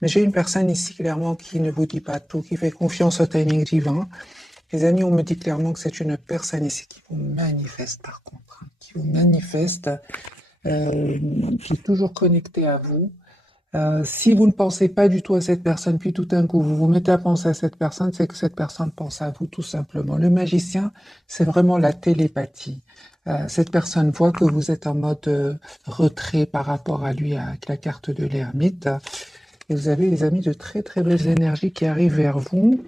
Mais j'ai une personne ici clairement qui ne vous dit pas tout, qui fait confiance au timing divin. Les amis, on me dit clairement que c'est une personne ici qui vous manifeste par contre, hein, qui vous manifeste, qui est toujours connectée à vous. Si vous ne pensez pas du tout à cette personne, puis tout d'un coup vous vous mettez à penser à cette personne, c'est que cette personne pense à vous tout simplement. Le magicien, c'est vraiment la télépathie. Cette personne voit que vous êtes en mode retrait par rapport à lui avec la carte de l'ermite. Et vous avez, les amis, de très très belles énergies qui arrivent vers vous.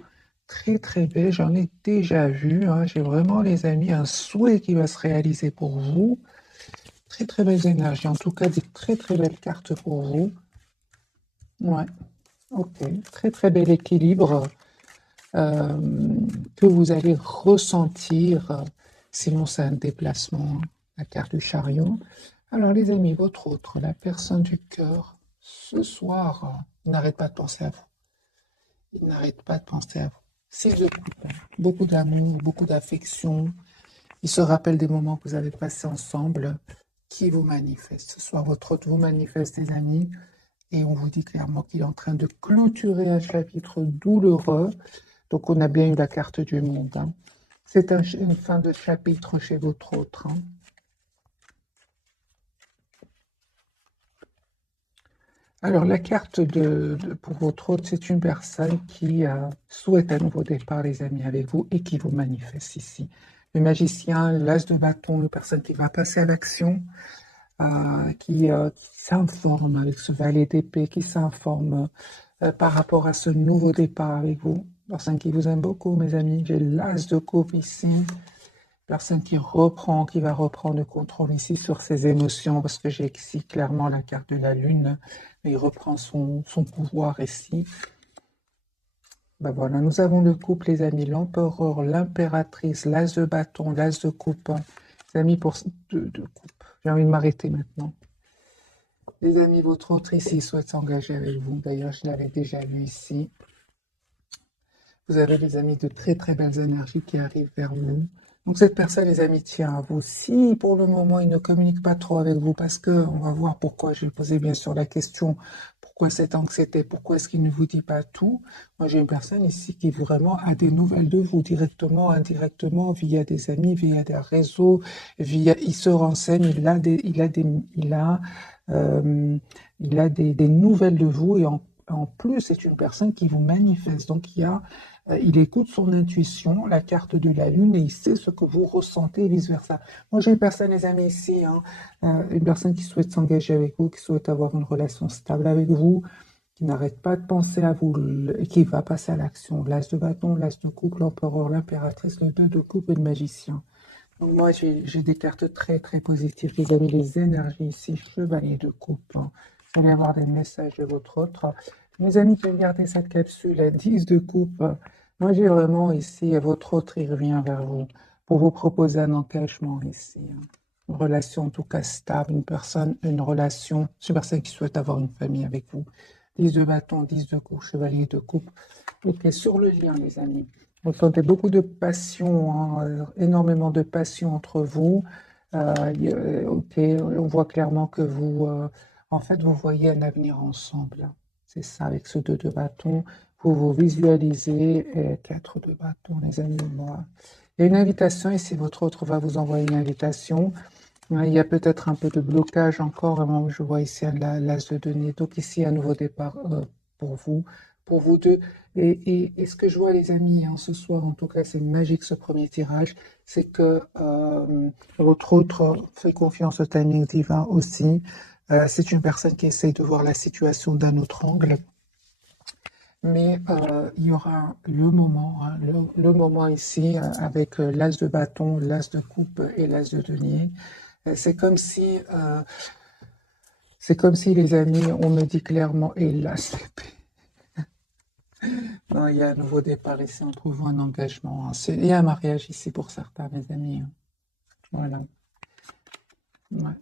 Très très belles, j'en ai déjà vu, hein. J'ai vraiment, les amis, un souhait qui va se réaliser pour vous. Très très belles énergies, en tout cas des très très belles cartes pour vous. Ouais. Ok, très très bel équilibre que vous allez ressentir, sinon c'est un déplacement, hein, la carte du chariot. Alors les amis, votre autre, la personne du cœur, ce soir, il n'arrête pas de penser à vous. Il n'arrête pas de penser à vous. Six de coupe, hein, beaucoup d'amour, beaucoup d'affection. Il se rappelle des moments que vous avez passés ensemble, qui vous manifeste. Ce soir, votre autre vous manifeste, les amis. Et on vous dit clairement qu'il est en train de clôturer un chapitre douloureux. Donc on a bien eu la carte du monde, hein. C'est une fin de chapitre chez votre autre, hein. Alors la carte pour votre autre, c'est une personne qui souhaite un nouveau départ, les amis, avec vous et qui vous manifeste ici. Le magicien, l'as de bâton, la personne qui va passer à l'action, qui s'informe avec ce valet d'épée, qui s'informe par rapport à ce nouveau départ avec vous. Personne qui vous aime beaucoup, mes amis. J'ai l'as de coupe ici. Personne qui va reprendre le contrôle ici sur ses émotions, parce que j'ai ici clairement la carte de la lune, mais il reprend son pouvoir ici. Ben voilà, nous avons le couple, les amis, l'empereur, l'impératrice, l'as de bâton, l'as de coupe. Les amis, de coupe. J'ai envie de m'arrêter maintenant. Les amis, votre autre ici souhaite s'engager avec vous. D'ailleurs, je l'avais déjà vu ici. Vous avez, les amis, de très très belles énergies qui arrivent vers vous. Donc cette personne, les amis, tient à vous. Si pour le moment, il ne communique pas trop avec vous, parce que on va voir pourquoi, je vais poser bien sûr la question, pourquoi cette anxiété, pourquoi est-ce qu'il ne vous dit pas tout. Moi, j'ai une personne ici qui vraiment a des nouvelles de vous, directement, indirectement, via des amis, via des réseaux, il se renseigne, euh, des nouvelles de vous, et en plus, c'est une personne qui vous manifeste. Donc, il écoute son intuition, la carte de la lune, et il sait ce que vous ressentez et vice-versa. Moi, j'ai une personne, les amis, ici, hein, une personne qui souhaite s'engager avec vous, qui souhaite avoir une relation stable avec vous, qui n'arrête pas de penser à vous et qui va passer à l'action. L'as de bâton, l'as de coupe, l'empereur, l'impératrice, le deux de coupe et le magicien. Donc moi, j'ai des cartes très, très positives. Vous avez les énergies ici, chevalier de coupe, hein. Vous allez avoir des messages de votre autre. Mes amis qui regardez cette capsule, la 10 de coupe. Moi, j'ai vraiment ici, votre autre, il revient vers vous pour vous proposer un engagement ici, hein. Une relation en tout cas stable, une relation, c'est une personne qui souhaite avoir une famille avec vous. 10 de bâton, 10 de coupe, chevalier de coupe. Ok, sur le lien, les amis. Vous sentez beaucoup de passion, hein, énormément de passion entre vous. Ok, on voit clairement que en fait, vous voyez un avenir ensemble, hein. C'est ça, avec ce 2 de bâton. Vous vous visualisez, et 4 de bâton, les amis. Voilà. Il y a une invitation, et si votre autre va vous envoyer une invitation, il y a peut-être un peu de blocage encore. Vraiment, je vois ici l'as de denier. Donc ici, un nouveau départ pour vous, pour vous deux. Et ce que je vois, les amis, hein, ce soir, en tout cas, c'est magique ce premier tirage, c'est que votre autre fait confiance au timing divin aussi. C'est une personne qui essaye de voir la situation d'un autre angle. Mais il y aura le moment, hein, le moment ici, avec l'as de bâton, l'as de coupe et l'as de denier. C'est comme si, les amis, on me dit clairement, et là, non, il y a un nouveau départ ici, on trouve un engagement, hein. Il y a un mariage ici pour certains, mes amis, hein. Voilà. Ouais.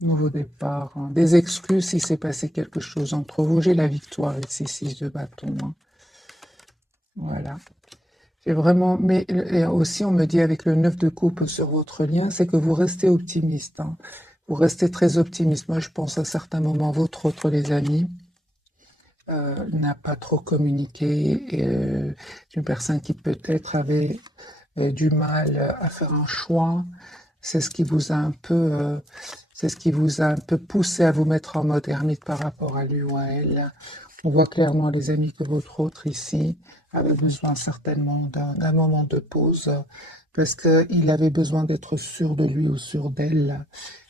Nouveau départ, hein. Des excuses si s'est passé quelque chose entre vous. J'ai la victoire ici, 6 de bâton, hein. Voilà. J'ai vraiment, mais et aussi, on me dit avec le 9 de coupe sur votre lien, c'est que vous restez optimiste, hein. Vous restez très optimiste. Moi, je pense à certains moments, votre autre, les amis. n'a pas trop communiqué, et, une personne qui peut-être avait du mal à faire un choix. C'est ce qui vous a un peu, c'est ce qui vous a un peu poussé à vous mettre en mode ermite par rapport à lui ou à elle. On voit clairement, les amis, que votre autre ici avait besoin certainement d'un moment de pause parce qu'il avait besoin d'être sûr de lui ou sûr d'elle.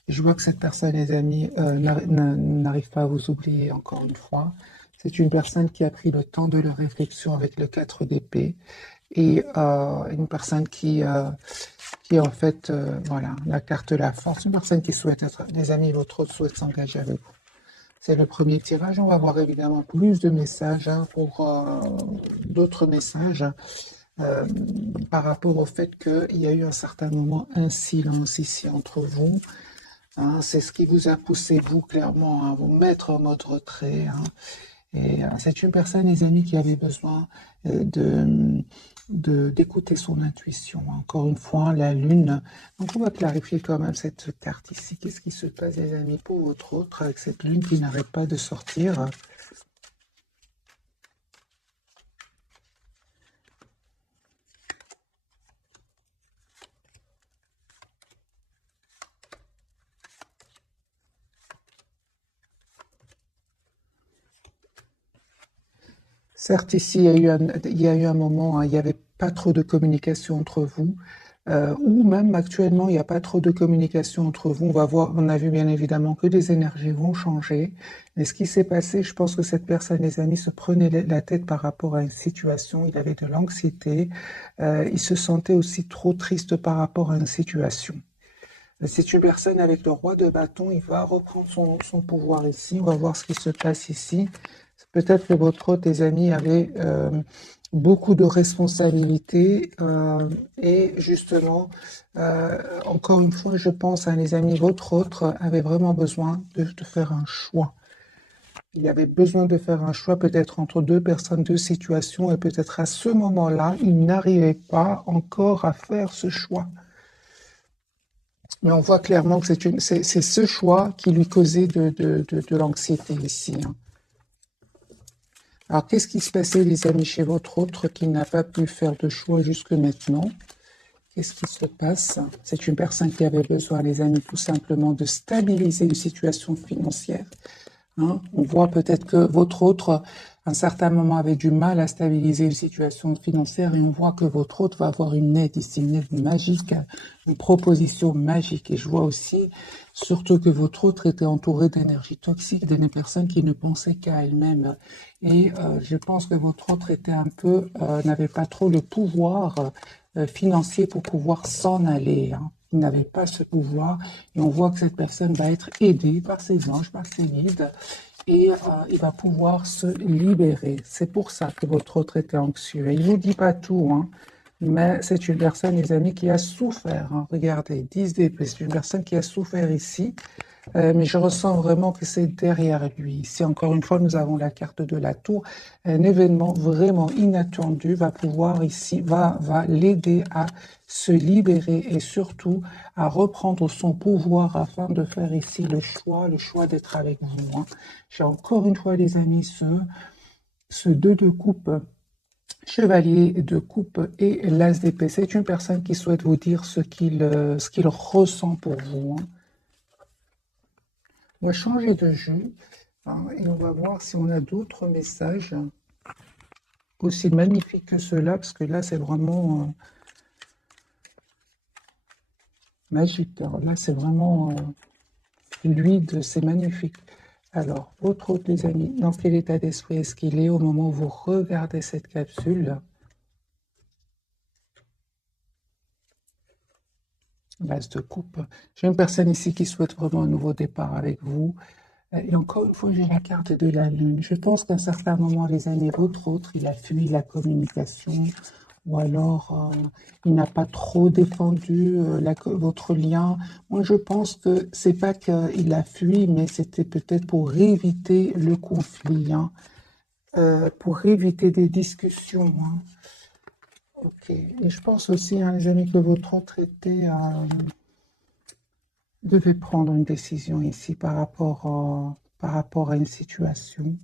Et je vois que cette personne, les amis, n'arrive pas à vous oublier encore une fois. C'est une personne qui a pris le temps de la réflexion avec le 4 d'épée et une personne qui en fait, voilà, la carte de la force, une personne qui souhaite être, les amis, votre autre souhaite s'engager avec vous. C'est le premier tirage. On va voir évidemment plus de messages pour d'autres messages euh, par rapport au fait qu'il y a eu un certain moment un silence ici entre vous. Hein. C'est ce qui vous a poussé, vous, clairement, à vous mettre en mode retrait. Hein. Et c'est une personne, les amis, qui avait besoin d'écouter son intuition. Encore une fois, la lune. Donc, on va clarifier quand même cette carte ici. Qu'est-ce qui se passe, les amis, pour votre autre, avec cette lune qui n'arrête pas de sortir? Certes, ici, il y a eu un moment, hein, il n'y avait pas trop de communication entre vous, ou même actuellement, il n'y a pas trop de communication entre vous. On va voir, on a vu bien évidemment que les énergies vont changer. Mais ce qui s'est passé, je pense que cette personne, les amis, se prenait la tête par rapport à une situation. Il avait de l'anxiété. Il se sentait aussi trop triste par rapport à une situation. C'est une personne avec le roi de bâton, il va reprendre son pouvoir ici. On va voir ce qui se passe ici. Peut-être que votre autre, tes amis, avaient beaucoup de responsabilités et justement, encore une fois, je pense, à les amis, votre autre avait vraiment besoin de faire un choix. Il avait besoin de faire un choix peut-être entre deux personnes, deux situations, et peut-être à ce moment-là, il n'arrivait pas encore à faire ce choix. Mais on voit clairement que c'est ce choix qui lui causait de l'anxiété ici. Hein. Alors, qu'est-ce qui se passait, les amis, chez votre autre qui n'a pas pu faire de choix jusque maintenant? Qu'est-ce qui se passe? C'est une personne qui avait besoin, les amis, tout simplement de stabiliser une situation financière. Hein. On voit peut-être que votre autre, à un certain moment, avait du mal à stabiliser une situation financière et on voit que votre autre va avoir une aide ici, une aide magique, une proposition magique. Et je vois aussi, surtout que votre autre était entouré d'énergie toxique, des personnes qui ne pensaient qu'à elles-mêmes. Et je pense que votre autre était un peu, n'avait pas trop le pouvoir financier pour pouvoir s'en aller. Hein. Il n'avait pas ce pouvoir et on voit que cette personne va être aidée par ses anges, par ses guides et il va pouvoir se libérer. C'est pour ça que votre autre était anxieux. Et il ne vous dit pas tout, hein, mais c'est une personne, les amis, qui a souffert. Hein. Regardez, 10 d'épée, c'est une personne qui a souffert ici. Mais je ressens vraiment que c'est derrière lui. Ici, encore une fois, nous avons la carte de la tour. Un événement vraiment inattendu va pouvoir ici, va l'aider à se libérer et surtout à reprendre son pouvoir afin de faire ici le choix d'être avec vous. Hein. J'ai encore une fois, les amis, ce 2 de coupe, chevalier de coupe et l'as d'épée. C'est une personne qui souhaite vous dire ce qu'il ressent pour vous. Hein. On va changer de jeu hein, et on va voir si on a d'autres messages aussi magnifiques que ceux-là, parce que là, c'est vraiment magique. Alors là, c'est vraiment fluide, c'est magnifique. Alors, votre autre, les amis, dans quel état d'esprit est-ce qu'il est au moment où vous regardez cette capsule? L'as de coupe. J'ai une personne ici qui souhaite vraiment un nouveau départ avec vous. Et encore une fois, j'ai la carte de la lune. Je pense qu'à un certain moment, les amis, votre autre, il a fui la communication, ou alors il n'a pas trop défendu votre lien. Moi, je pense que c'est pas qu'il a fui, mais c'était peut-être pour éviter le conflit, hein, pour éviter des discussions. Hein. Ok. Et je pense aussi, hein, les amis, que votre autre devait prendre une décision ici par rapport à une situation.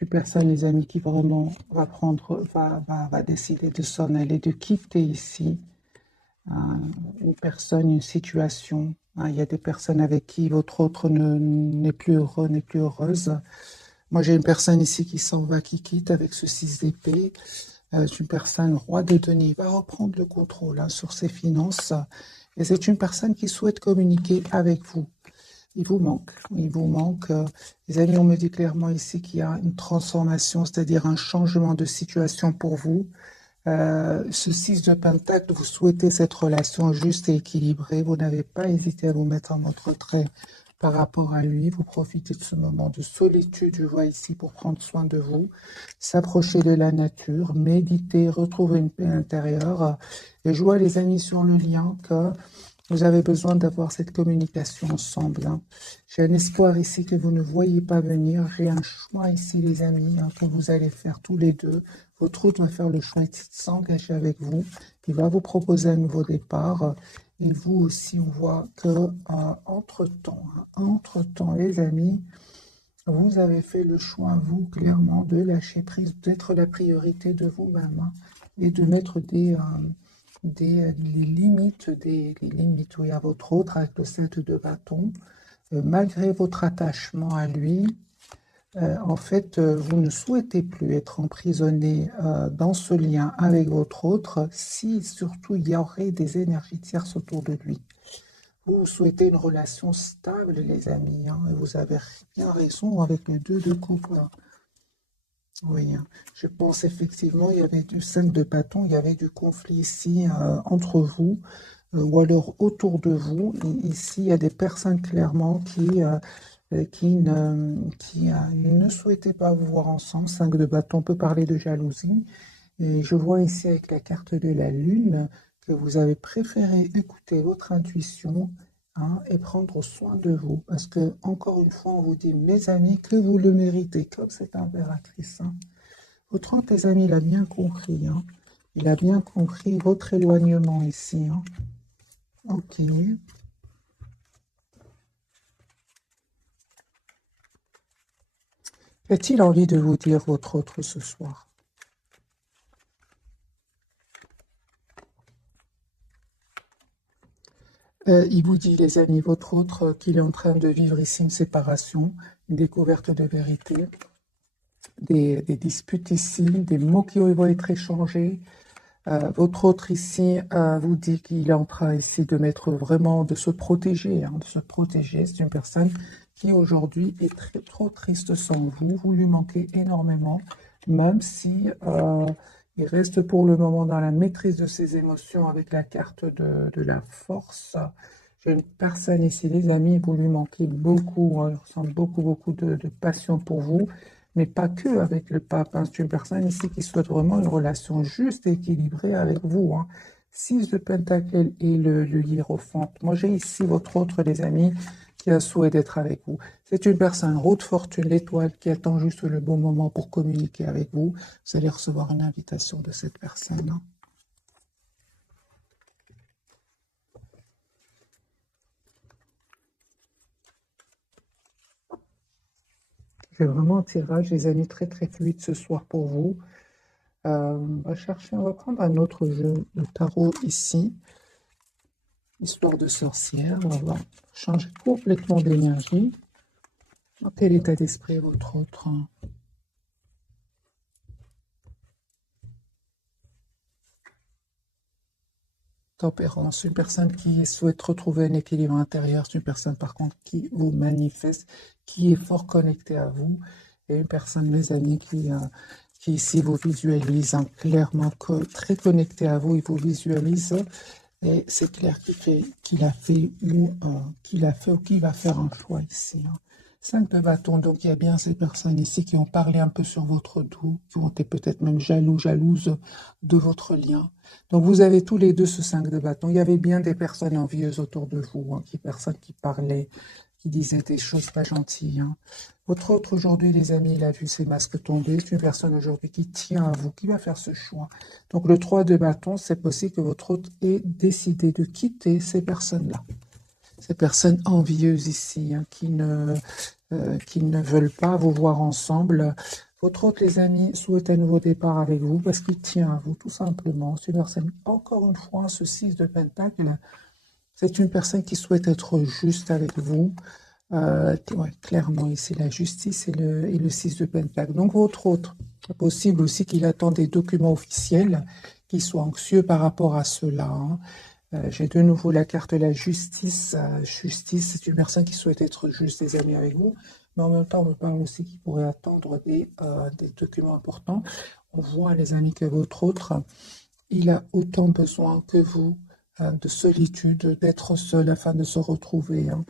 une personne, les amis, qui vraiment va décider de s'en aller, de quitter ici une personne, une situation. Il y a des personnes avec qui votre autre n'est plus heureux, n'est plus heureuse. Moi, j'ai une personne ici qui s'en va, qui quitte avec ce 6 d'épée. C'est une personne roi de deniers. Il va reprendre le contrôle sur ses finances. Et c'est une personne qui souhaite communiquer avec vous. Il vous manque. Il vous manque. Les amis, on me dit clairement ici qu'il y a une transformation, c'est-à-dire un changement de situation pour vous. Ce 6 de Pentacle, vous souhaitez cette relation juste et équilibrée. Vous n'avez pas hésité à vous mettre en mode retrait par rapport à lui. Vous profitez de ce moment de solitude, je vois ici, pour prendre soin de vous, s'approcher de la nature, méditer, retrouver une paix intérieure. Et je vois, les amis, sur le lien que vous avez besoin d'avoir cette communication ensemble. J'ai un espoir ici que vous ne voyez pas venir. J'ai un choix ici, les amis, que vous allez faire tous les deux. Votre autre va faire le choix de s'engager avec vous. Il va vous proposer un nouveau départ. Et vous aussi, on voit que entre-temps, les amis, vous avez fait le choix, vous, clairement, de lâcher prise, d'être la priorité de vous-même et de mettre les limites, oui, à votre autre avec le 7 de bâton. Malgré votre attachement à lui, en fait, vous ne souhaitez plus être emprisonné dans ce lien avec votre autre si surtout il y aurait des énergies tierces autour de lui. Vous souhaitez une relation stable, les amis, et vous avez bien raison avec le 2 de coupe. Oui, je pense effectivement, il y avait du 5 de bâton, il y avait du conflit ici entre vous, ou alors autour de vous. Et ici, il y a des personnes clairement qui ne souhaitaient pas vous voir ensemble. 5 de bâton peut parler de jalousie. Et je vois ici avec la carte de la lune que vous avez préféré écouter votre intuition et prendre soin de vous. Parce que, encore une fois, on vous dit, mes amis, que vous le méritez, comme cette impératrice. Votre autre, les amis, il a bien compris. Il a bien compris votre éloignement ici. Ok. A-t-il envie de vous dire votre autre ce soir? Il vous dit, les amis, votre autre, qu'il est en train de vivre ici une séparation, une découverte de vérité, des disputes ici, des mots qui vont être échangés. Votre autre ici vous dit qu'il est en train ici de mettre vraiment, de se protéger, de se protéger. C'est une personne qui aujourd'hui est trop triste sans vous. Vous lui manquez énormément, même si il reste pour le moment dans la maîtrise de ses émotions avec la carte de la force. J'ai une personne ici, les amis, vous lui manquez beaucoup. Il ressent beaucoup de passion pour vous, mais pas que avec le pape. C'est une personne ici qui souhaite vraiment une relation juste et équilibrée avec vous. 6 de Pentacle et le hiérophante. Moi, j'ai ici votre autre, les amis, qui a souhait d'être avec vous. C'est une personne, roue de fortune, l'étoile, qui attend juste le bon moment pour communiquer avec vous. Vous allez recevoir une invitation de cette personne. J'ai vraiment un tirage, les amis, très fluide ce soir pour vous. On va prendre un autre jeu de tarot ici. Histoire de sorcière, on va changer complètement d'énergie. Dans quel état d'esprit est votre autre? Tempérance, une personne qui souhaite retrouver un équilibre intérieur, c'est une personne par contre qui vous manifeste, qui est fort connectée à vous, et une personne, mes amis, qui ici vous visualise clairement, très connectée à vous, il vous visualise, et c'est clair qu'il a fait ou qu'il va faire un choix ici. 5 de bâton, donc il y a bien ces personnes ici qui ont parlé un peu sur votre dos, qui ont été peut-être même jalouses de votre lien. Donc vous avez tous les deux ce 5 de bâton. Il y avait bien des personnes envieuses autour de vous, personnes qui parlaient, qui disaient des choses pas gentilles. Votre autre aujourd'hui, les amis, il a vu ses masques tomber. C'est une personne aujourd'hui qui tient à vous, qui va faire ce choix. Donc le 3 de bâton, c'est possible que votre autre ait décidé de quitter ces personnes-là. Ces personnes envieuses ici, qui ne veulent pas vous voir ensemble. Votre autre, les amis, souhaite un nouveau départ avec vous parce qu'il tient à vous, tout simplement. C'est une personne, encore une fois, ce 6 de Pentacle, c'est une personne qui souhaite être juste avec vous. Ouais, clairement, ici, la justice et le 6 de Pentacle. Donc, votre autre, c'est possible aussi qu'il attend des documents officiels, qu'il soit anxieux par rapport à cela, hein. J'ai de nouveau la carte de la justice. Justice, c'est une personne qui souhaite être juste, des amis, avec vous. Mais en même temps, on me parle aussi qu'il pourrait attendre des documents importants. On voit, les amis, que votre autre, il a autant besoin que vous de solitude, d'être seul afin de se retrouver, hein.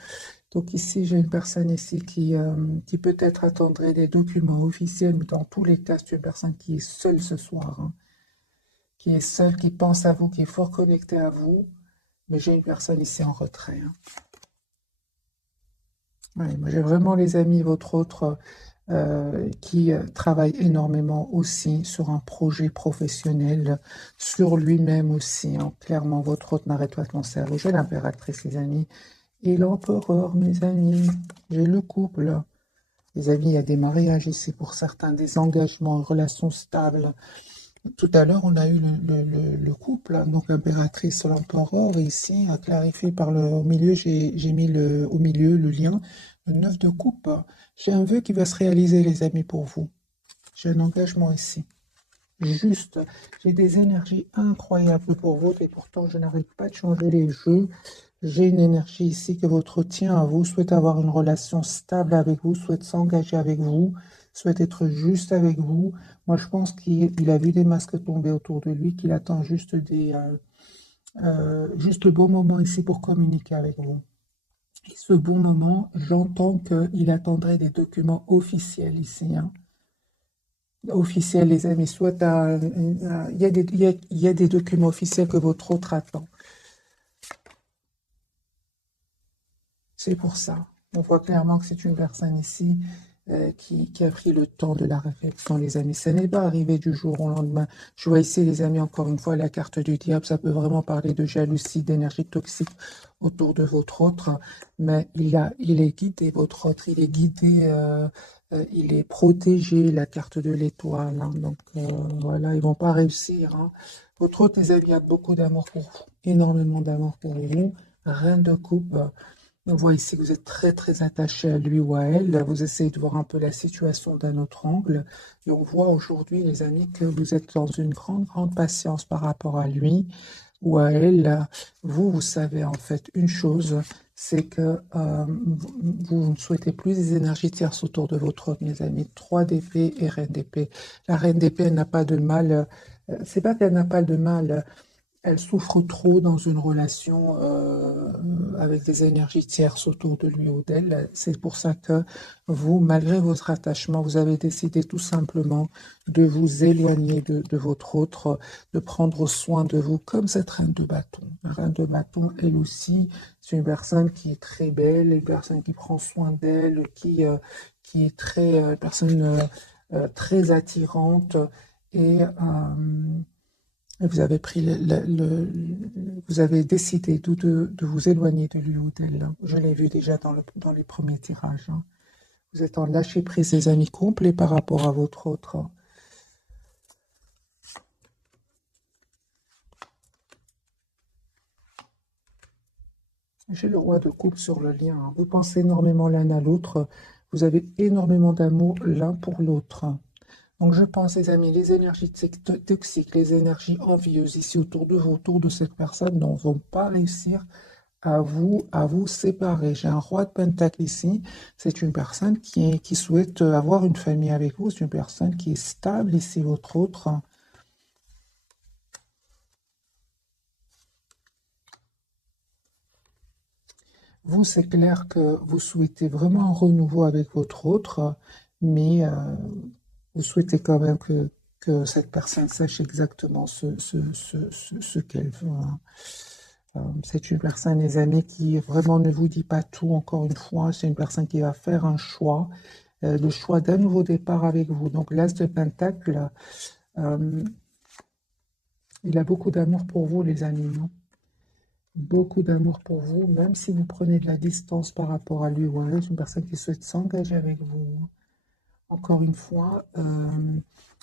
Donc ici, j'ai une personne ici qui peut-être attendrait des documents officiels, mais dans tous les cas, c'est une personne qui est seule ce soir, hein, qui est seule, qui pense à vous, qui est fort connectée à vous. Mais j'ai une personne ici en retrait, hein. Ouais, moi j'ai vraiment, les amis, votre autre qui travaille énormément aussi sur un projet professionnel, sur lui-même aussi, hein. Clairement, votre autre n'arrête pas de penser à vous. J'ai l'impératrice, les amis, et l'empereur, mes amis. J'ai le couple. Les amis, il y a des mariages ici pour certains, des engagements, une relation stable. Tout à l'heure, on a eu le couple, hein, donc l'impératrice, l'empereur, et ici, clarifié par au milieu, j'ai mis au milieu le lien, le 9 de coupe. J'ai un vœu qui va se réaliser, les amis, pour vous. J'ai un engagement ici. Juste, j'ai des énergies incroyables pour vous, et pourtant, je n'arrive pas de changer les jeux. J'ai une énergie ici que votre tient à vous, souhaite avoir une relation stable avec vous, souhaite s'engager avec vous, souhaite être juste avec vous. Moi, je pense qu'il a vu des masques tomber autour de lui, qu'il attend juste le bon moment ici pour communiquer avec vous. Et ce bon moment, j'entends qu'il attendrait des documents officiels ici, hein. Officiels, les amis, soit il y a il y a des documents officiels que votre autre attend. C'est pour ça. On voit clairement que c'est une personne ici qui a pris le temps de la réflexion, les amis. Ça n'est pas arrivé du jour au lendemain. Je vois ici, les amis, encore une fois, la carte du diable. Ça peut vraiment parler de jalousie, d'énergie toxique autour de votre autre. Mais il est guidé, votre autre. Il est guidé, il est protégé, la carte de l'étoile, hein. Donc, voilà, ils vont pas réussir, hein. Votre autre, les amis, a beaucoup d'amour pour vous. Énormément d'amour pour vous. Reine de coupe. On voit ici que vous êtes très très attaché à lui ou à elle. Vous essayez de voir un peu la situation d'un autre angle. Et on voit aujourd'hui, les amis, que vous êtes dans une grande patience par rapport à lui ou à elle. Vous savez en fait une chose, c'est que vous ne souhaitez plus des énergies tierces autour de votre autre, mes amis. 3 d'épée et reine d'épée. La reine d'épée, elle n'a pas de mal. C'est pas qu'elle n'a pas de mal. Elle souffre trop dans une relation avec des énergies tierces autour de lui ou d'elle. C'est pour ça que vous, malgré votre attachement, vous avez décidé tout simplement de vous éloigner de votre autre, de prendre soin de vous, comme cette reine de bâton. La reine de bâton, elle aussi, c'est une personne qui est très belle, une personne qui prend soin d'elle, qui est personne très attirante et vous avez pris vous avez décidé de vous éloigner de lui ou d'elle. Je l'ai vu déjà dans les premiers tirages, hein. Vous êtes en lâcher prise, les amis, complet par rapport à votre autre. J'ai le roi de coupe sur le lien, hein. Vous pensez énormément l'un à l'autre. Vous avez énormément d'amour l'un pour l'autre. Donc je pense, les amis, les énergies toxiques, les énergies envieuses ici autour de vous, autour de cette personne, ne vont pas réussir à vous séparer. J'ai un roi de pentacle ici. C'est une personne qui souhaite avoir une famille avec vous. C'est une personne qui est stable ici, votre autre. Vous, c'est clair que vous souhaitez vraiment un renouveau avec votre autre, mais vous souhaitez quand même que cette personne sache exactement ce qu'elle veut, hein. C'est une personne, les amis, qui vraiment ne vous dit pas tout, encore une fois. C'est une personne qui va faire un choix, le choix d'un nouveau départ avec vous. Donc, l'As de Pentacle, euh, il a beaucoup d'amour pour vous, les amis, hein. Beaucoup d'amour pour vous, même si vous prenez de la distance par rapport à lui ou à elle. C'est une personne qui souhaite s'engager avec vous, hein. encore une fois,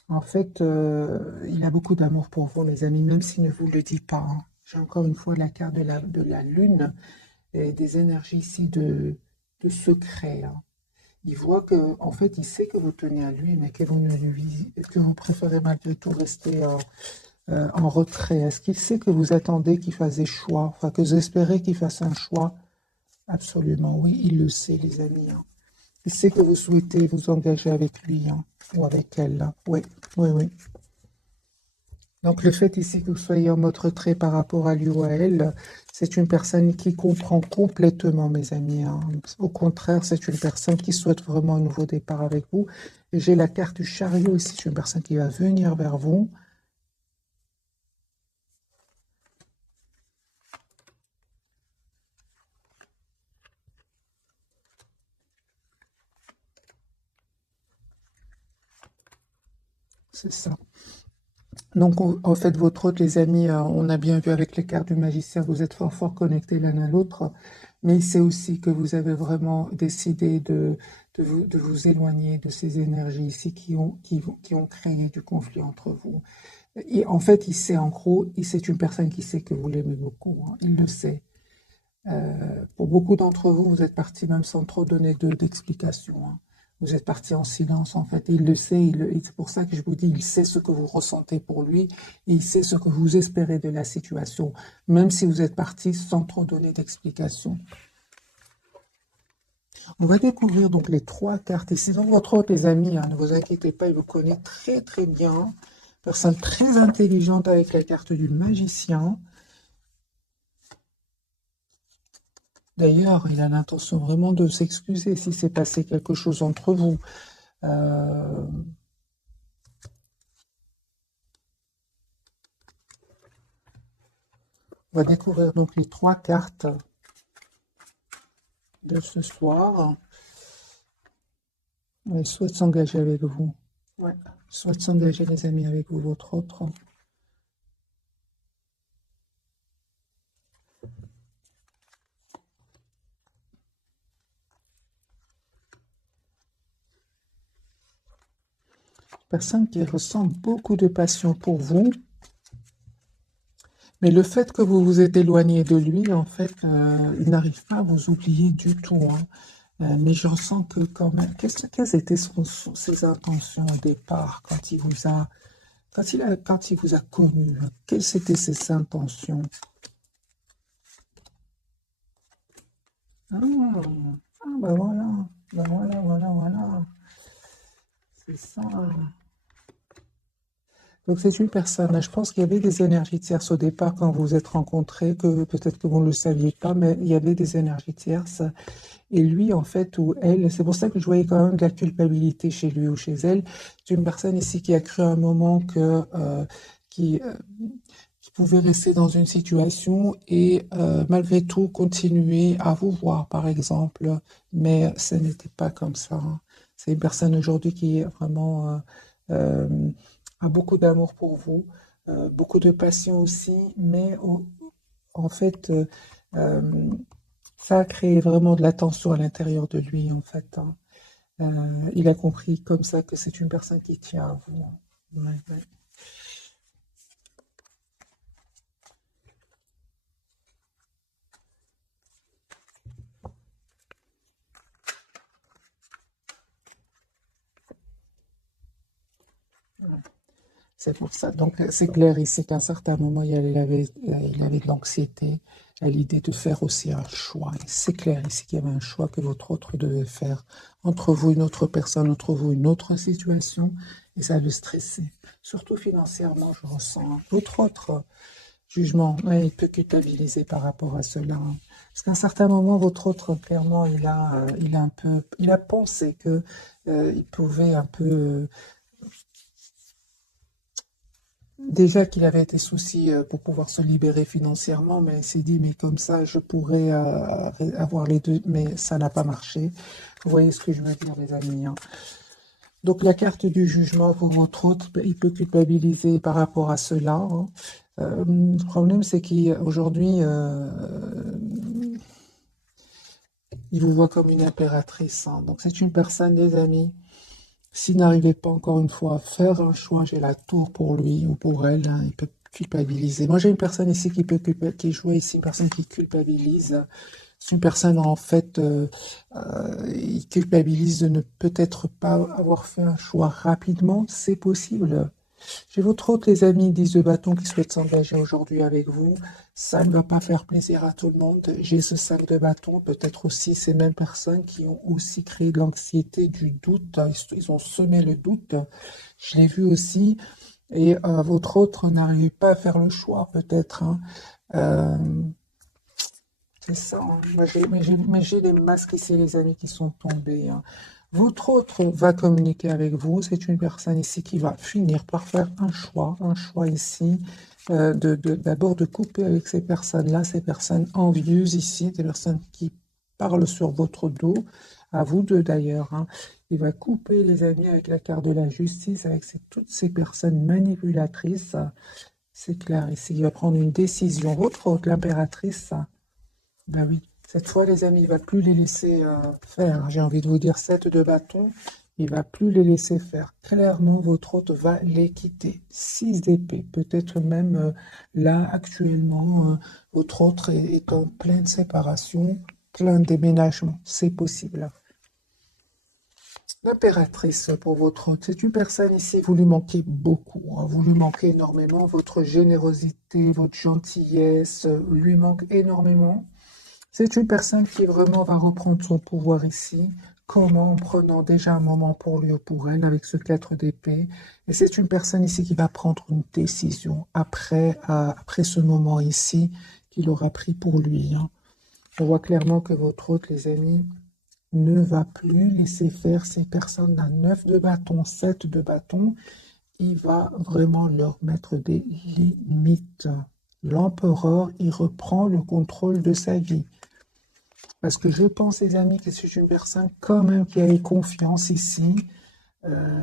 en fait, il a beaucoup d'amour pour vous, les amis, même s'il ne vous le dit pas, hein. J'ai encore une fois la carte de la lune et des énergies ici de secret, hein. Il voit que, en fait, il sait que vous tenez à lui, mais que vous ne lui, que vous préférez malgré tout rester en retrait. Est-ce qu'il sait que vous attendez qu'il fasse des choix, enfin que vous espérez qu'il fasse un choix? Absolument, oui, il le sait, les amis, hein. Il sait que vous souhaitez vous engager avec lui, hein, ou avec elle, hein. Oui, oui, oui. Donc le fait ici que vous soyez en mode retrait par rapport à lui ou à elle, c'est une personne qui comprend complètement, mes amis, hein. Au contraire, c'est une personne qui souhaite vraiment un nouveau départ avec vous. Et j'ai la carte du chariot ici, c'est une personne qui va venir vers vous. C'est ça. Donc, en fait, votre hôte, les amis, on a bien vu avec les cartes du magicien, vous êtes fort, fort connectés l'un à l'autre, mais il sait aussi que vous avez vraiment décidé de vous éloigner de ces énergies ici qui ont créé du conflit entre vous. Et en fait, il sait en gros, et c'est une personne qui sait que vous l'aimez beaucoup, hein, il le sait. Pour beaucoup d'entre vous, vous êtes partis même sans trop donner d'explications, hein. Vous êtes partis en silence, en fait. Et il le sait, et c'est pour ça que je vous dis, il sait ce que vous ressentez pour lui, et il sait ce que vous espérez de la situation, même si vous êtes partis sans trop donner d'explications. On va découvrir donc les trois cartes ici. Dans votre hôte, les amis, hein, ne vous inquiétez pas, il vous connaît très très bien. Personne très intelligente avec la carte du magicien. D'ailleurs, il a l'intention vraiment de s'excuser si s'est passé quelque chose entre vous. Euh, on va découvrir donc les trois cartes de ce soir. Il souhaite s'engager avec vous. Ouais. Il souhaite s'engager, les amis, avec vous, votre autre. Personne qui ressent beaucoup de passion pour vous. Mais le fait que vous vous êtes éloigné de lui, en fait, il n'arrive pas à vous oublier du tout, hein. Mais je ressens que quand même, quelles étaient ses intentions au départ quand il vous a, quand il vous a connu, hein, quelles étaient ses intentions? Ah, ah, ben voilà, ben voilà, voilà, voilà, c'est ça. Donc c'est une personne, je pense qu'il y avait des énergies tierces au départ quand vous vous êtes rencontrés, que peut-être que vous ne le saviez pas, mais il y avait des énergies tierces. Et lui, en fait, ou elle, c'est pour ça que je voyais quand même de la culpabilité chez lui ou chez elle. C'est une personne ici qui a cru à un moment qui, euh, qui pouvait rester dans une situation et malgré tout continuer à vous voir, par exemple. Mais ce n'était pas comme ça, hein. C'est une personne aujourd'hui qui est vraiment a beaucoup d'amour pour vous, beaucoup de passion aussi, mais en fait, euh, ça a créé vraiment de la tension à l'intérieur de lui, en fait, hein. Il a compris comme ça que c'est une personne qui tient à vous, hein. Ouais, ouais. C'est pour ça. Donc, c'est clair ici qu'à un certain moment, il avait de l'anxiété à l'idée de faire aussi un choix. Et c'est clair ici qu'il y avait un choix que votre autre devait faire entre vous, une autre personne, entre vous, une autre situation. Et ça le stressait. Surtout financièrement, je ressens, hein. Votre autre jugement, ouais, il peut culpabiliser par rapport à cela, hein. Parce qu'à un certain moment, votre autre, clairement, il a un peu, il a pensé que il pouvait un peu déjà qu'il avait des soucis pour pouvoir se libérer financièrement, mais il s'est dit, mais comme ça, je pourrais avoir les deux, mais ça n'a pas marché. Vous voyez ce que je veux dire, les amis, hein. Donc la carte du jugement pour votre autre, ben, il peut culpabiliser par rapport à cela, hein. Le problème, c'est qu'aujourd'hui, il vous voit comme une impératrice, hein. Donc c'est une personne, les amis, S'il n'arrivait pas encore une fois à faire un choix, j'ai la tour pour lui ou pour elle, hein, il peut culpabiliser. Moi, j'ai une personne ici qui joue ici, une personne qui culpabilise. C'est une personne, en fait, il culpabilise de ne peut-être pas avoir fait un choix rapidement. C'est possible. J'ai votre hôte, les amis, 10 de bâton qui souhaitent s'engager aujourd'hui avec vous. Ça ne va pas faire plaisir à tout le monde. J'ai ce 5 de bâton, peut-être aussi ces mêmes personnes qui ont aussi créé de l'anxiété, du doute. Ils ont semé le doute. Je l'ai vu aussi. Et votre autre n'arrive pas à faire le choix, peut-être, hein. Euh, c'est ça, hein. Moi, mais j'ai les masques ici, les amis, qui sont tombés, hein. Votre autre va communiquer avec vous. C'est une personne ici qui va finir par faire un choix ici, d'abord de couper avec ces personnes-là, ces personnes envieuses ici, des personnes qui parlent sur votre dos, à vous deux d'ailleurs, hein. Il va couper, les amis, avec la carte de la justice, avec toutes ces personnes manipulatrices. C'est clair, ici, il va prendre une décision. Votre autre, l'impératrice, ben oui, cette fois, les amis, il va plus les laisser faire. J'ai envie de vous dire 7 de bâton, il va plus les laisser faire. Clairement, votre hôte va les quitter. 6 d'épée, peut-être même là, actuellement, votre hôte est en pleine séparation, plein déménagement. C'est possible. L'impératrice pour votre hôte, c'est une personne ici, vous lui manquez beaucoup, hein. Vous lui manquez énormément, votre générosité, votre gentillesse lui manque énormément. C'est une personne qui vraiment va reprendre son pouvoir ici. Comment? En prenant déjà un moment pour lui ou pour elle avec ce 4 d'épée. Et c'est une personne ici qui va prendre une décision après ce moment ici qu'il aura pris pour lui, hein. On voit clairement que votre hôte, les amis, ne va plus laisser faire ces personnes d'un 9 de bâton, 7 de bâton. Il va vraiment leur mettre des limites. L'empereur, il reprend le contrôle de sa vie. Parce que je pense, les amis, que c'est une personne quand même qui avait confiance ici,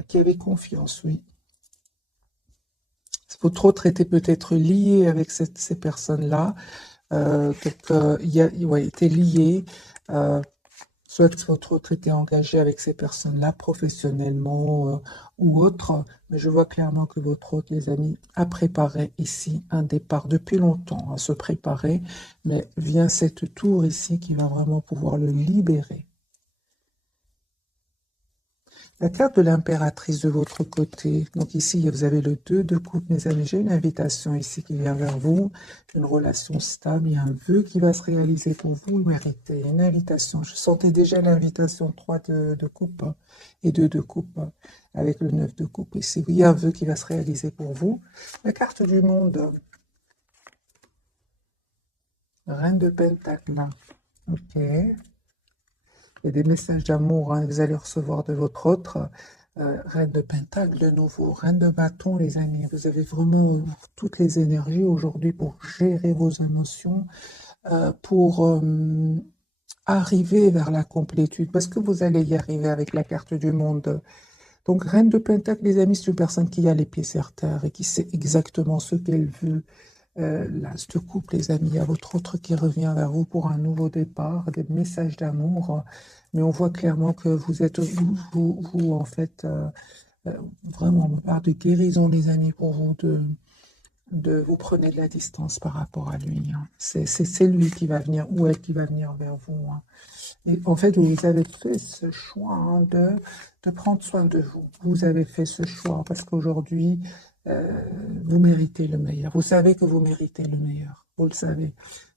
qui avait confiance, oui. Votre autre était peut-être lié avec ces personnes-là, ouais, était lié, euh, soit que votre autre était engagé avec ces personnes-là professionnellement ou autre, mais je vois clairement que votre autre, les amis, a préparé ici un départ depuis longtemps, à se préparer, mais vient cette tour ici qui va vraiment pouvoir le libérer. La carte de l'impératrice de votre côté. Donc ici, vous avez le 2 de coupe, mes amis. J'ai une invitation ici qui vient vers vous. Une relation stable. Il y a un vœu qui va se réaliser pour vous. Le méritez. Une invitation. Je sentais déjà l'invitation 3 de coupe et 2 de coupe avec le 9 de coupe ici. Oui, il y a un vœu qui va se réaliser pour vous. La carte du monde. Reine de Pentacle. Ok. Il y a des messages d'amour, hein, que vous allez recevoir de votre autre. Reine de Pentacle de nouveau, Reine de Bâton, les amis. Vous avez vraiment toutes les énergies aujourd'hui pour gérer vos émotions, pour arriver vers la complétude, parce que vous allez y arriver avec la carte du monde. Donc, Reine de Pentacle, les amis, c'est une personne qui a les pieds sur terre et qui sait exactement ce qu'elle veut. L'As de coupe, les amis, il y a votre autre qui revient vers vous pour un nouveau départ, des messages d'amour, mais on voit clairement que vous êtes, vous, en fait, vraiment, on parle de guérison, les amis, pour vous, vous prenez de la distance par rapport à lui, hein. C'est lui qui va venir, ou elle qui va venir vers vous, hein. Et en fait, vous avez fait ce choix, hein, de prendre soin de vous. Vous avez fait ce choix parce qu'aujourd'hui, vous méritez le meilleur. Vous savez que vous méritez le meilleur. Vous le savez.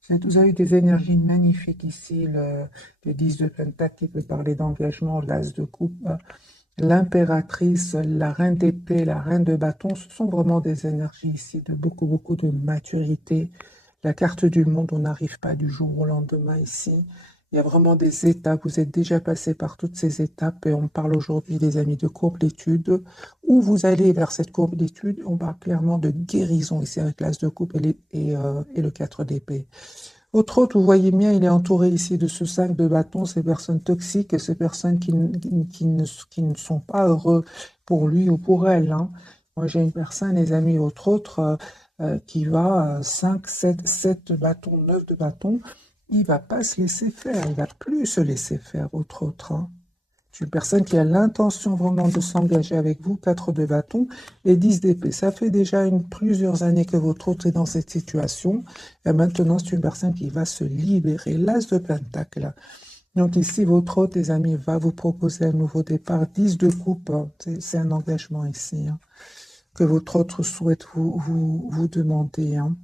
Vous avez des énergies magnifiques ici. Le 10 de Pentacle qui peut parler d'engagement, l'As de coupe, l'impératrice, la reine d'épée, la reine de bâton. Ce sont vraiment des énergies ici de beaucoup, beaucoup de maturité. La carte du monde, on n'arrive pas du jour au lendemain ici. Il y a vraiment des étapes. Vous êtes déjà passé par toutes ces étapes et on parle aujourd'hui, les amis, de complétude. Où vous allez vers cette complétude, on parle clairement de guérison ici avec l'As de coupe et le 4 d'épée. Autre autre, vous voyez bien, il est entouré ici de ce 5 de bâton, ces personnes toxiques et ces personnes qui ne sont pas heureux pour lui ou pour elle, hein. Moi, j'ai une personne, les amis, autre, qui va 5, 7 de bâton, 9 de bâton. Il va pas se laisser faire, il va plus se laisser faire, autre, hein. C'est une personne qui a l'intention vraiment de s'engager avec vous, 4 de bâton et 10 d'épée. Ça fait déjà plusieurs années que votre autre est dans cette situation. Et maintenant, c'est une personne qui va se libérer. L'as de pentacle. Donc ici, votre autre, les amis, va vous proposer un nouveau départ. 10 de coupe, hein. C'est un engagement ici, hein, que votre autre souhaite vous demander, hein.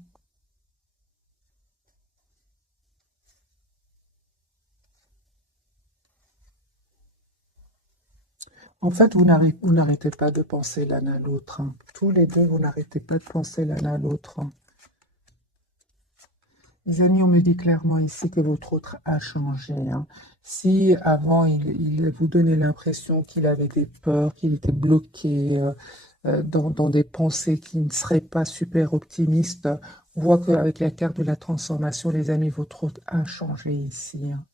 En fait, vous n'arrêtez pas de penser l'un à l'autre, hein. Tous les deux, vous n'arrêtez pas de penser l'un à l'autre, hein. Les amis, on me dit clairement ici que votre autre a changé, hein. Si avant, il vous donnait l'impression qu'il avait des peurs, qu'il était bloqué dans des pensées qui ne seraient pas super optimistes, on voit qu'avec la carte de la transformation, les amis, votre autre a changé ici, hein.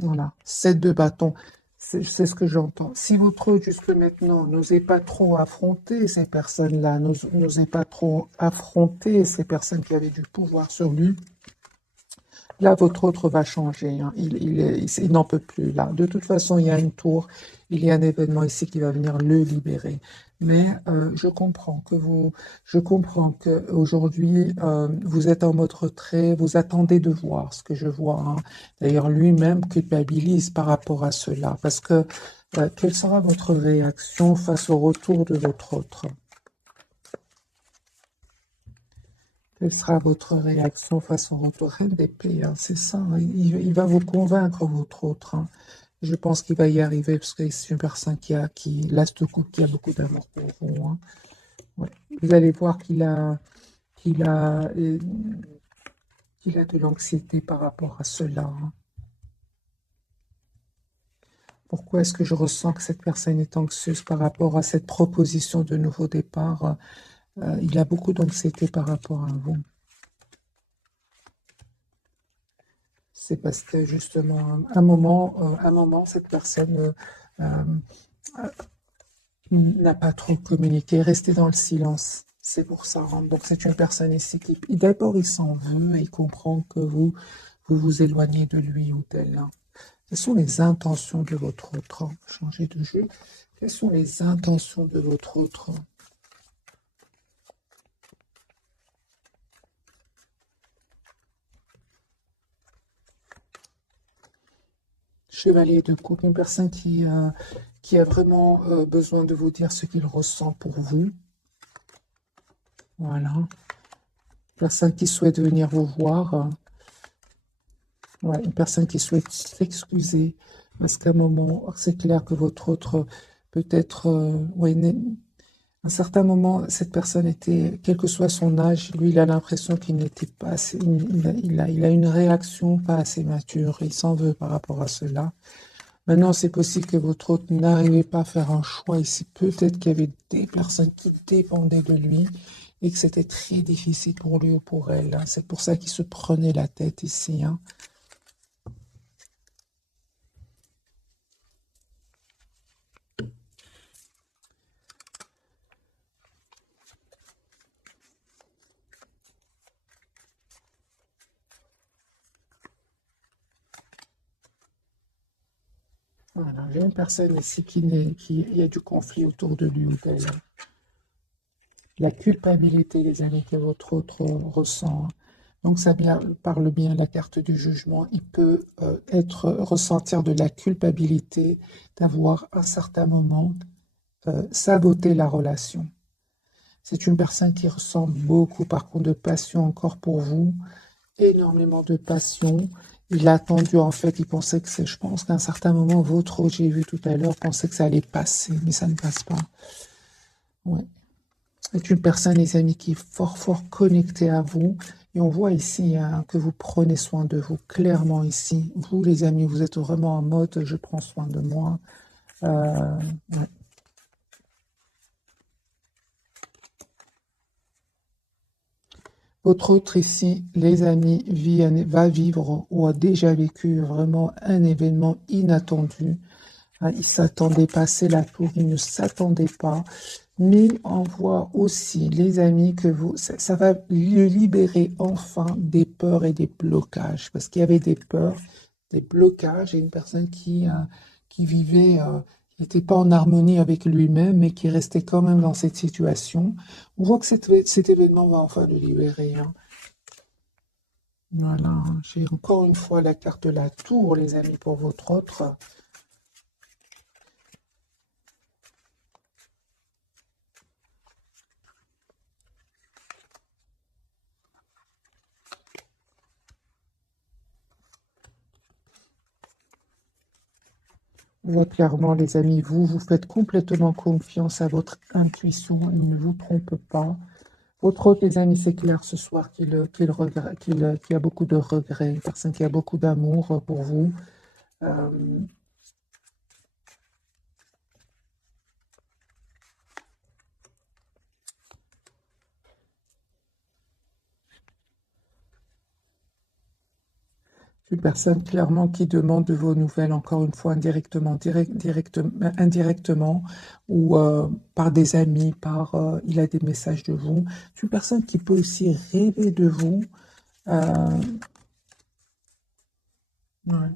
Voilà, 7 de bâton, c'est ce que j'entends. Si votre autre, jusque maintenant, n'osait pas trop affronter ces personnes-là, n'osait pas trop affronter ces personnes qui avaient du pouvoir sur lui, là, votre autre va changer, hein. Il n'en peut plus, là. De toute façon, il y a une tour, il y a un événement ici qui va venir le libérer. Mais je comprends que aujourd'hui, vous êtes en mode retrait, vous attendez de voir ce que je vois, hein. D'ailleurs, lui-même culpabilise par rapport à cela, parce que quelle sera votre réaction face au retour de votre autre? Quelle sera votre réaction face au retour? Reine d'épée, hein, c'est ça, hein. Il va vous convaincre, votre autre, hein. Je pense qu'il va y arriver parce que c'est une personne l'as de coupe, qui a beaucoup d'amour pour vous, hein. Ouais. Vous allez voir qu'il a, euh, qu'il a de l'anxiété par rapport à cela, hein. Pourquoi est-ce que je ressens que cette personne est anxieuse par rapport à cette proposition de nouveau départ? Il a beaucoup d'anxiété par rapport à vous. C'est parce que justement, un moment, cette personne n'a pas trop communiqué, resté dans le silence. C'est pour ça, hein. Donc c'est une personne ici qui, d'abord, il s'en veut et il comprend que vous éloignez de lui ou d'elle, hein. Quelles sont les intentions de votre autre, hein? Changer de jeu. Quelles sont les intentions de votre autre? Chevalier de coupe, une personne qui a vraiment besoin de vous dire ce qu'il ressent pour vous. Voilà. Personne qui souhaite venir vous voir. Ouais, une personne qui souhaite s'excuser. Parce qu'à un moment, c'est clair que votre autre, peut-être, ouais, à un certain moment, cette personne était, quel que soit son âge, lui, il a l'impression qu'il n'était pas assez, il a une réaction pas assez mature. Il s'en veut par rapport à cela. Maintenant, c'est possible que votre autre n'arrivait pas à faire un choix ici. Peut-être qu'il y avait des personnes qui dépendaient de lui et que c'était très difficile pour lui ou pour elle, hein. C'est pour ça qu'il se prenait la tête ici, hein. Voilà, j'ai une personne ici il y a du conflit autour de lui ou d'elle. La culpabilité, les amis, que votre autre ressent, hein. Donc ça parle bien la carte du jugement. Il peut ressentir de la culpabilité d'avoir à un certain moment saboté la relation. C'est une personne qui ressent beaucoup, par contre, de passion encore pour vous, énormément de passion. Il a attendu, en fait, il pensait que je pense qu'à un certain moment, votre autre, j'ai vu tout à l'heure, pensait que ça allait passer, mais ça ne passe pas. Ouais. C'est une personne, les amis, qui est fort, fort connectée à vous. Et on voit ici, hein, que vous prenez soin de vous, clairement ici. Vous, les amis, vous êtes vraiment en mode, je prends soin de moi. Ouais. Votre autre ici, les amis, va vivre ou a déjà vécu vraiment un événement inattendu. Ah, il ne s'attendait pas, c'est la tour, il ne s'attendait pas. Mais on voit aussi, les amis, que ça va le libérer enfin des peurs et des blocages. Parce qu'il y avait des peurs, des blocages, et une personne qui vivait, qui n'était pas en harmonie avec lui-même, mais qui restait quand même dans cette situation. On voit que cet événement va enfin le libérer, hein. Voilà, hein. J'ai encore une fois la carte de la tour, les amis, pour votre autre. On voit clairement, les amis, vous faites complètement confiance à votre intuition, il ne vous trompe pas. Votre autre, les amis, c'est clair ce soir qu'il a beaucoup de regrets, une personne qui a beaucoup d'amour pour vous. Euh, une personne clairement qui demande de vos nouvelles, encore une fois, indirectement, indirectement, ou par des amis, il a des messages de vous. C'est une personne qui peut aussi rêver de vous. Euh, ouais.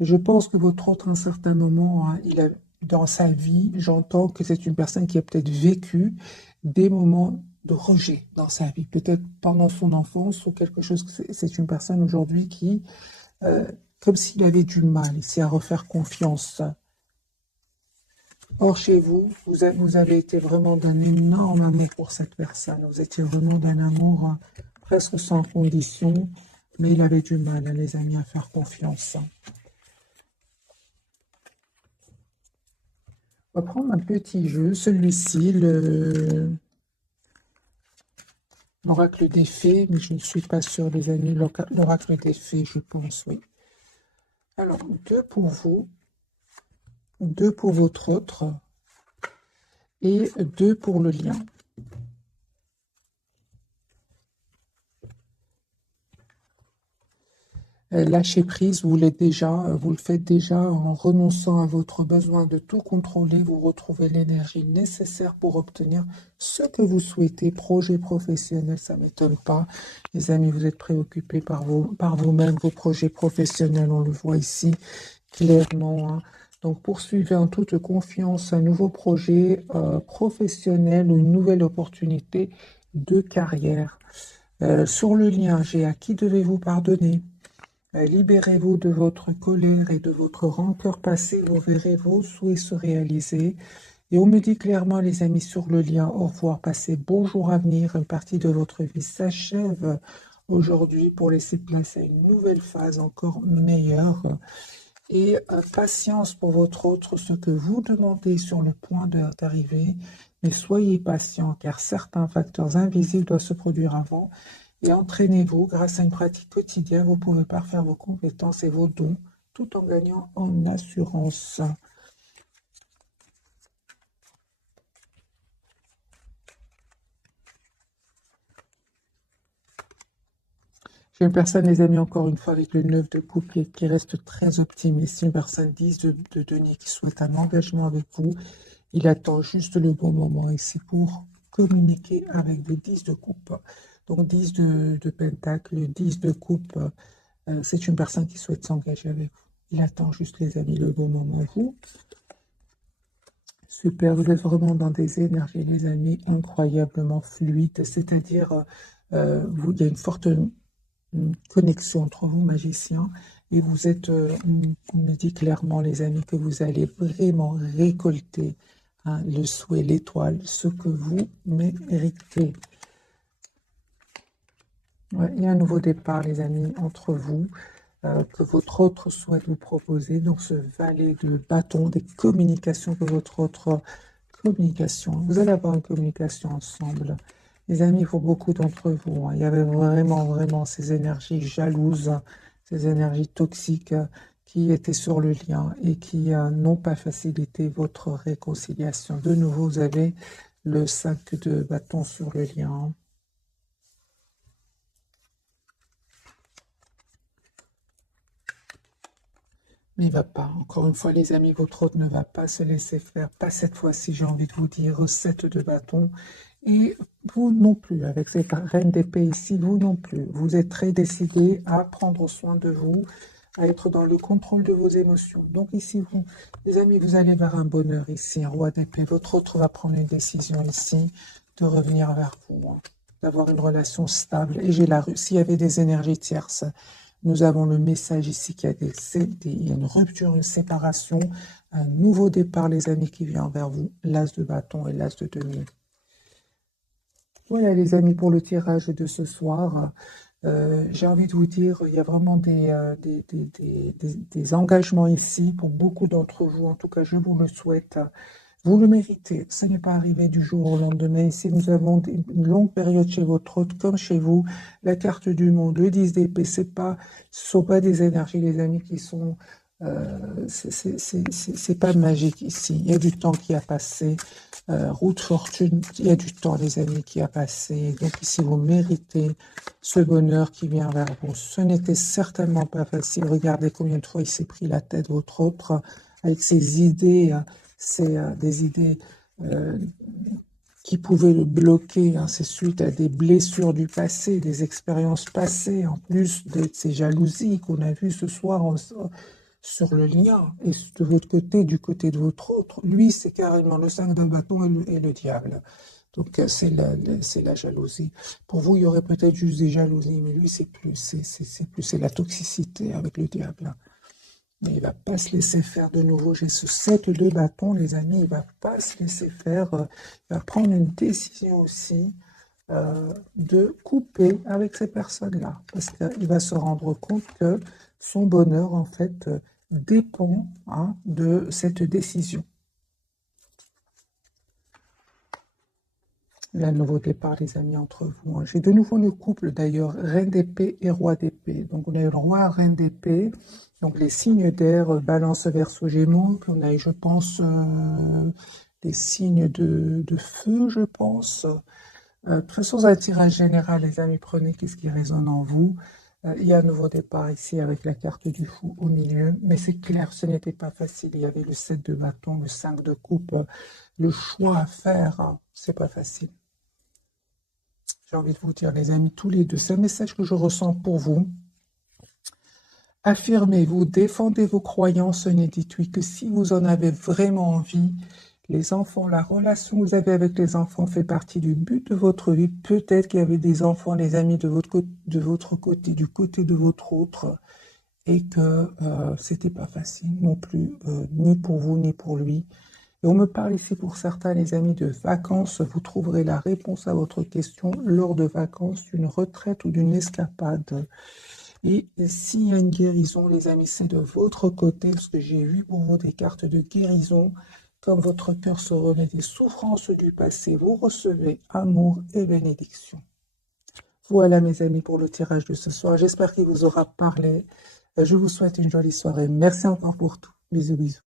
Je pense que votre autre, à un certain moment, hein, dans sa vie, j'entends que c'est une personne qui a peut-être vécu des moments de rejet dans sa vie, peut-être pendant son enfance ou quelque chose. C'est une personne aujourd'hui qui, euh, comme s'il avait du mal ici à refaire confiance. Or, chez vous, vous avez été vraiment d'un énorme amour pour cette personne. Vous étiez vraiment d'un amour presque sans condition, mais il avait du mal, hein, les amis, à faire confiance. On va prendre un petit jeu, celui-ci, l'oracle des fées, mais je ne suis pas sûre, les amis, l'oracle des fées, je pense, oui. Alors, deux pour vous, deux pour votre autre, et deux pour le lien. Lâcher prise, vous le faites déjà en renonçant à votre besoin de tout contrôler, vous retrouvez l'énergie nécessaire pour obtenir ce que vous souhaitez. Projet professionnel, ça ne m'étonne pas. Les amis, vous êtes préoccupés par vous-même, vos projets professionnels, on le voit ici clairement, hein. Donc, poursuivez en toute confiance un nouveau projet professionnel ou une nouvelle opportunité de carrière. Sur le lien, j'ai à qui devez-vous pardonner? Libérez-vous de votre colère et de votre rancœur passée, vous verrez vos souhaits se réaliser. Et on me dit clairement, les amis, sur le lien, au revoir, passez bonjour à venir, une partie de votre vie s'achève aujourd'hui pour laisser place à une nouvelle phase encore meilleure. Et patience pour votre autre, ce que vous demandez sur le point d'arriver, mais soyez patient car certains facteurs invisibles doivent se produire avant. Et entraînez-vous, grâce à une pratique quotidienne, vous pouvez parfaire vos compétences et vos dons tout en gagnant en assurance. J'ai une personne, les amis, encore une fois, avec le 9 de coupe qui reste très optimiste. Une personne 10 de denier qui souhaite un engagement avec vous. Il attend juste le bon moment et c'est pour communiquer avec le 10 de coupe. Donc 10 de pentacle, 10 de coupe, c'est une personne qui souhaite s'engager avec vous. Il attend juste, les amis, le bon moment. Vous, super, vous êtes vraiment dans des énergies, les amis, incroyablement fluides. C'est-à-dire, il y a une forte connexion entre vous, magiciens, et vous êtes, on me dit clairement, les amis, que vous allez vraiment récolter, hein, le souhait, l'étoile, ce que vous méritez. Ouais, il y a un nouveau départ, les amis, entre vous, que votre autre souhaite vous proposer dans ce valet de bâton, des communications que votre autre communication. Vous allez avoir une communication ensemble. Les amis, pour beaucoup d'entre vous, hein, il y avait vraiment, vraiment ces énergies jalouses, ces énergies toxiques qui étaient sur le lien et qui n'ont pas facilité votre réconciliation. De nouveau, vous avez le 5 de bâton sur le lien. Mais il va pas. Encore une fois, les amis, votre hôte ne va pas se laisser faire. Pas cette fois-ci, j'ai envie de vous dire, recette de bâton. Et vous non plus, avec cette reine d'épée ici, vous non plus. Vous êtes très décidé à prendre soin de vous, à être dans le contrôle de vos émotions. Donc ici, vous, les amis, vous allez vers un bonheur ici, un roi d'épée. Votre autre va prendre une décision ici de revenir vers vous, hein, d'avoir une relation stable. Et j'ai la rue. S'il y avait des énergies tierces, nous avons le message ici qu'il y a il y a une rupture, une séparation, un nouveau départ, les amis, qui vient vers vous. L'as de bâton et l'as de denier. Voilà les amis pour le tirage de ce soir. J'ai envie de vous dire, il y a vraiment des engagements ici pour beaucoup d'entre vous. En tout cas, je vous le souhaite. Vous le méritez. Ça n'est pas arrivé du jour au lendemain. Ici, nous avons une longue période chez votre hôte, comme chez vous. La carte du monde, le 10 d'épée, ce ne sont pas des énergies, les amis, qui sont... c'est pas magique ici. Il y a du temps qui a passé. Route fortune, il y a du temps, les amis, qui a passé. Donc ici, vous méritez ce bonheur qui vient vers vous. Ce n'était certainement pas facile. Regardez combien de fois il s'est pris la tête, votre autre, avec ses idées. C'est des idées qui pouvaient le bloquer. Hein, c'est suite à des blessures du passé, des expériences passées, en plus de ces jalousies qu'on a vues ce soir sur le lien. Et de votre côté, du côté de votre autre, lui, c'est carrément le 5 de bâton et le diable. Donc, c'est la jalousie. Pour vous, il y aurait peut-être juste des jalousies, mais lui, c'est plus, c'est la toxicité avec le diable. Mais il ne va pas se laisser faire de nouveau. J'ai ce 7 de bâton, les amis. Il ne va pas se laisser faire. Il va prendre une décision aussi de couper avec ces personnes-là. Parce qu'il va se rendre compte que son bonheur, en fait, dépend de cette décision. Il y a un nouveau départ, les amis, entre vous. J'ai de nouveau le couple, d'ailleurs, reine d'épée et roi d'épée. Donc, on a eu le roi, reine d'épée. Donc, les signes d'air, balance, verseau, gémeaux. Puis, on a eu, je pense, les signes de feu, je pense. Faisons un tirage général, les amis. Prenez qu'est-ce qui résonne en vous. Il y a un nouveau départ ici avec la carte du fou au milieu. Mais c'est clair, ce n'était pas facile. Il y avait le 7 de bâton, le 5 de coupe. Le choix à faire, hein, c'est pas facile. J'ai envie de vous dire, les amis, tous les deux, c'est un message que je ressens pour vous. Affirmez-vous, défendez vos croyances, ne dites-oui que si vous en avez vraiment envie. Les enfants, la relation que vous avez avec les enfants fait partie du but de votre vie. Peut-être qu'il y avait des enfants, les amis, de votre côté, du côté de votre autre, et que c'était pas facile non plus, ni pour vous, ni pour lui. Et on me parle ici pour certains, les amis, de vacances. Vous trouverez la réponse à votre question lors de vacances, d'une retraite ou d'une escapade. Et s'il y a une guérison, les amis, c'est de votre côté, parce que j'ai vu pour vous des cartes de guérison. Comme votre cœur se remet des souffrances du passé, vous recevez amour et bénédiction. Voilà, mes amis, pour le tirage de ce soir. J'espère qu'il vous aura parlé. Je vous souhaite une jolie soirée. Merci encore pour tout. Bisous, bisous.